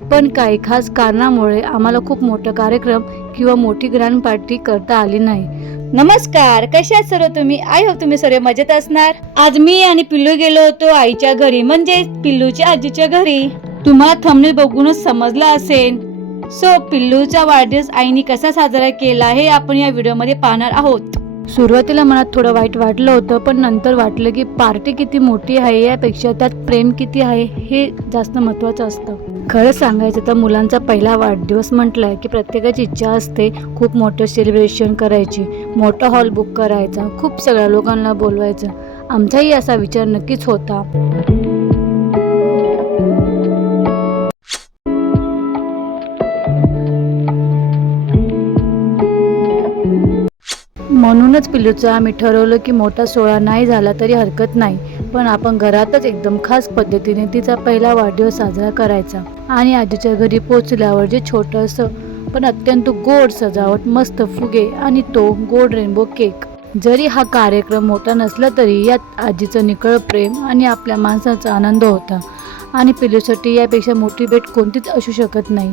पण काही खास कारणामुळे आम्हाला खूप मोठा कार्यक्रम किंवा मोठी ग्रँड पार्टी करता आली नाही. नमस्कार, कसे आहात सर्व तुम्ही? आय होप तुम्ही सर्व मजेत असणार. आज मी आणि पिल्लू गेलो होतो आईच्या घरी, म्हणजे पिल्लूच्या आजीच्या घरी. तुम्हाला थंबनेल बघूनच समजलं असेल. सो पिल्लूचा वाढदिवस आईने कसा साजरा केला हे आपण या व्हिडिओमध्ये पाहणार आहोत. सुरुवातीला मनात थोडं वाईट वाटलं होतं, पण नंतर वाटलं की पार्टी किती मोठी आहे यापेक्षा त्यात प्रेम किती आहे हे जास्त महत्त्वाचं असतं. खरं सांगायचं तर मुलांचा पहिला वाढदिवस म्हटलाय की प्रत्येकाची इच्छा असते खूप मोठं सेलिब्रेशन करायची, मोठा हॉल बुक करायचा, खूप सगळ्या लोकांना बोलवायचं. आमचाही असा विचार नक्कीच होता. म्हणूनच पिल्लूचं आम्ही ठरवलं की मोठा सोहळा नाही झाला तरी हरकत नाही, पण आपण घरातच एकदम खास पद्धतीने तिचा पहिला वाढदिवस साजरा करायचा. आणि आजीच्या घरी पोचल्यावर जे छोटंसं पण अत्यंत गोड सजावट, मस्त फुगे आणि तो गोड रेनबो केक. जरी हा कार्यक्रम मोठा नसला तरी यात आजीचं निखळ प्रेम आणि आपल्या माणसाचा आनंद होता. आणि पिल्लूसाठी यापेक्षा मोठी भेट कोणतीच असू शकत नाही.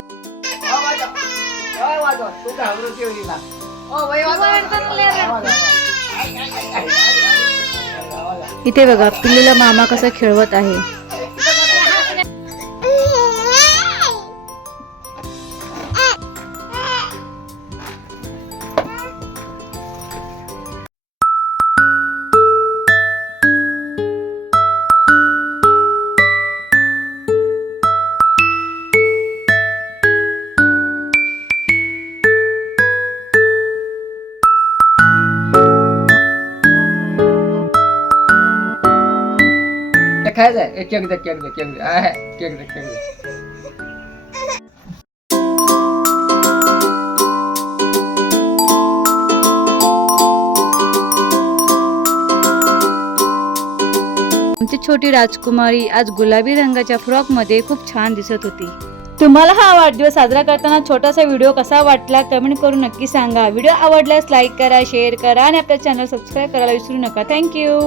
इथे बघा पिल्लूला मामा कसा खेळवत आहे. खायचं आहे. केक दे, केक दे, केक दे. आहे, केक दे, केक दे. आमची छोटी राजकुमारी आज गुलाबी रंगाच्या फ्रॉक मध्ये खूप छान दिसत होती. तुम्हाला हा वाढदिवस साजरा करताना छोटासा व्हिडिओ कसा वाटला कमेंट करून नक्की सांगा. व्हिडिओ आवडल्यास लाईक करा, शेअर करा आणि आपल्या चॅनल सबस्क्राईब करायला विसरू नका. थँक्यू.